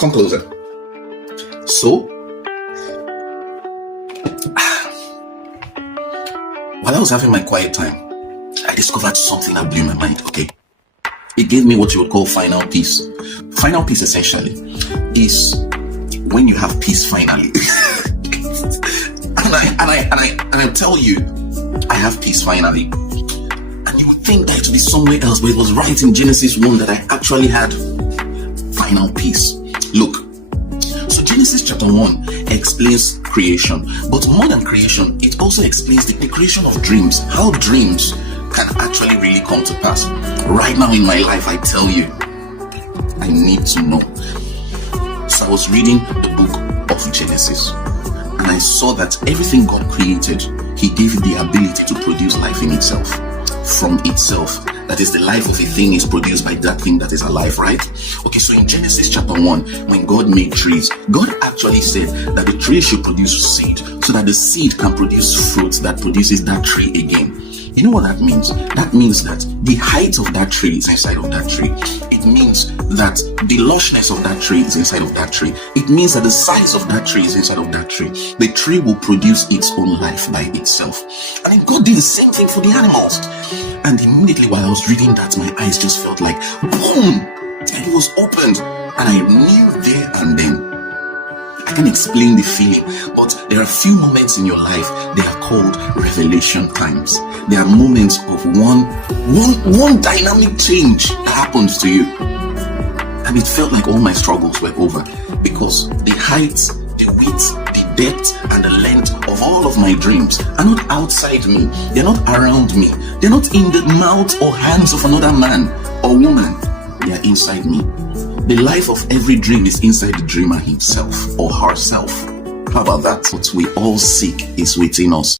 Come closer. So, while I was having my quiet time, I discovered something that blew my mind, okay? It gave me what you would call final peace. Final peace, essentially, is when you have peace finally. and I tell you, I have peace finally. And you would think that it would be somewhere else, but it was right in Genesis 1 that I actually had final peace. Look, so Genesis chapter 1 explains creation, but more than creation, it also explains the creation of dreams, how dreams can actually really come to pass. Right now in my life, I tell you, I need to know. So I was reading the book of Genesis, and I saw that everything God created, He gave it the ability to produce life in itself, from itself. That is, the life of a thing is produced by that thing that is alive, right? Okay, so in Genesis chapter 1, when God made trees, God actually said that the tree should produce seed, so that the seed can produce fruit that produces that tree again. You know what that means? That means that the height of that tree is inside of that tree. It means that the lushness of that tree is inside of that tree. It means that the size of that tree is inside of that tree. The tree will produce its own life by itself. And then God did the same thing for the animals. And immediately while I was reading that, my eyes just felt like boom! And it was opened. And I knew there and then. I can't explain the feeling, but there are a few moments in your life, they are called revelation times. There are moments of one dynamic change that happens to you. And it felt like all my struggles were over, because the height, the width, the depth, and the length of all of my dreams are not outside me. They're not around me. They're not in the mouth or hands of another man or woman. They are inside me. The life of every dream is inside the dreamer himself or herself. How about that? What we all seek is within us.